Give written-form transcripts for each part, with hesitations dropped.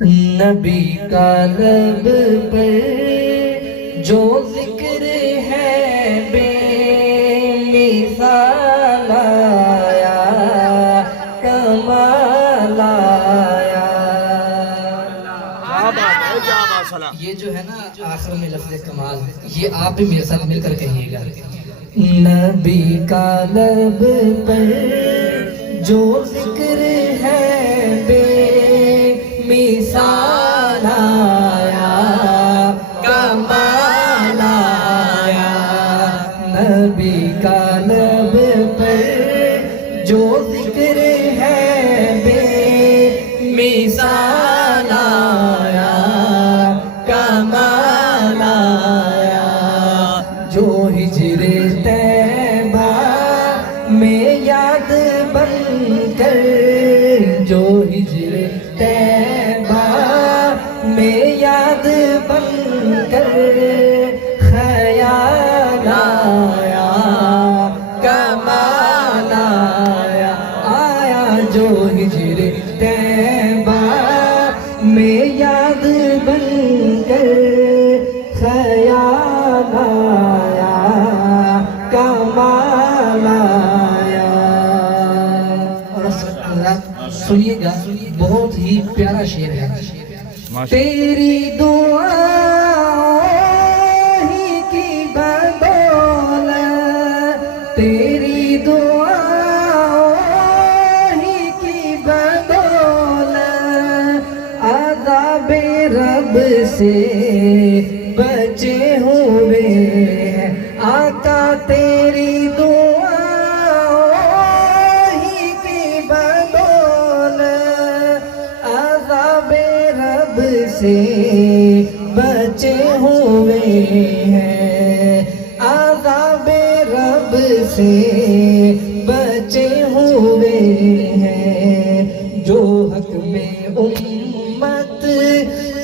نبی کا لب پر جو ذکر ہے بے مثال آیا، کمال آیا۔ یہ جو ہے نا آخر میں لفظ کمال، یہ آپ بھی میرے ساتھ مل کر کہیے گا۔ نبی کا لب پر جو ذکر ہے بے مثال آیا، کمال آیا۔ نبی کا لب پر جو ذکر ہے بے مثال آیا، کمال آیا۔ جو ہجر طیبہ میں یاد بن کر، جو ہجر طیبہ میں یاد بن کر خیال آیا، کمال آیا۔ آیا جو ہجر طیبہ میں یاد بن کر خیال آیا، کمال آیا۔ اور حضرات سنیے گا، بہت ہی پیارا شعر ہے۔ تیری دعا ہی کی بدولت، تیری دعا ہی کی بدولت عذاب رب سے بچے ہوئے ہیں۔ آقا تیری دعا ہی کی بدولت عذاب رب سے بچے ہوئے ہیں، عذاب رب سے بچے ہوئے ہیں۔ جو حق میں امت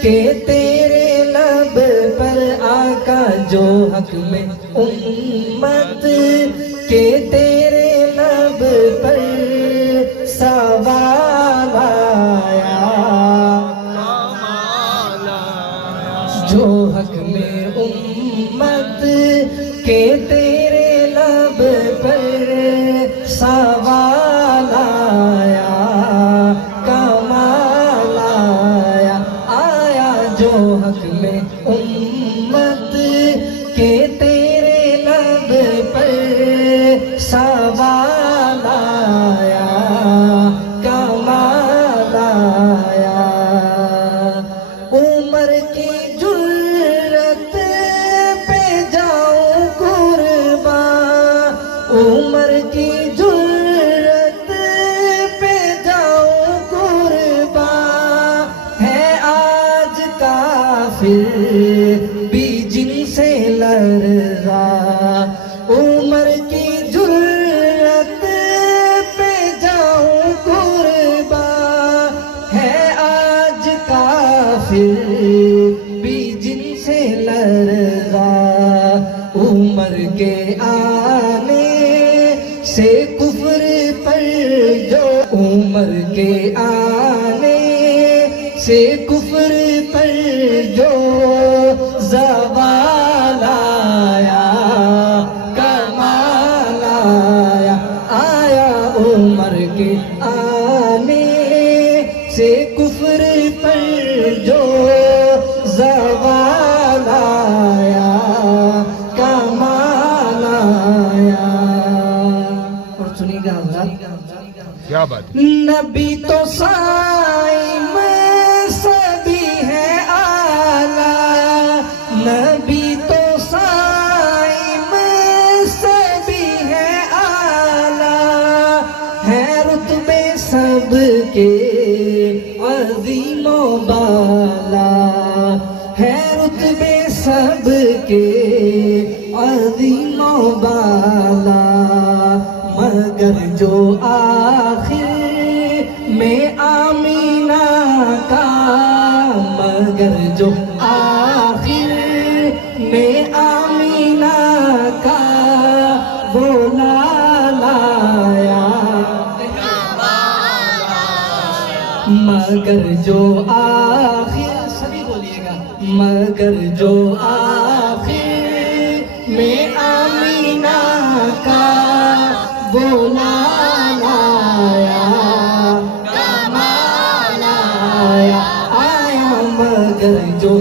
کے تیرے لب پر آقا، جو حق میں امت کے تیرے لب پر سوال آیا، جو حق میں امت کے تیرے لب پر سوال آیا، کمال آیا۔ آیا جو حق میں امت کے تیرے لب پر سوال آیا، کمال آیا۔ عمر کی جرت پہ جاؤں قربان، عمر کی جرت پہ جاؤں قربان، ہے آج کافر بھی جن سے لرزا۔ عمر کی جرت پہ جاؤں قربان، ہے آج کافر بھی جن سے لرزا۔ عمر کے آنے سے کفر پر جو، عمر کے آنے سے کفر پر جو زوال آیا، کمال آیا۔ آیا عمر کے آنے سے کفر پر جو زوال آیا، کمال آیا۔ اور سنیے گا حضرات، کیا بات ہے؟ نبی تو صائم سبھی ہے اعلیٰ، نبی تو صائم سبھی ہے اعلیٰ، ہے رتبے سب کے عظیم و بالا، ہے رتبے سب کے عظیم و بالا۔ مگر جو آخر میں آمینہ کا، مگر جو آخر میں آمینہ کا وہ لایا، مگر جو مگر جو آخر میں آمینہ کا وہ لال آیا کمال آیا، آیا مگر جو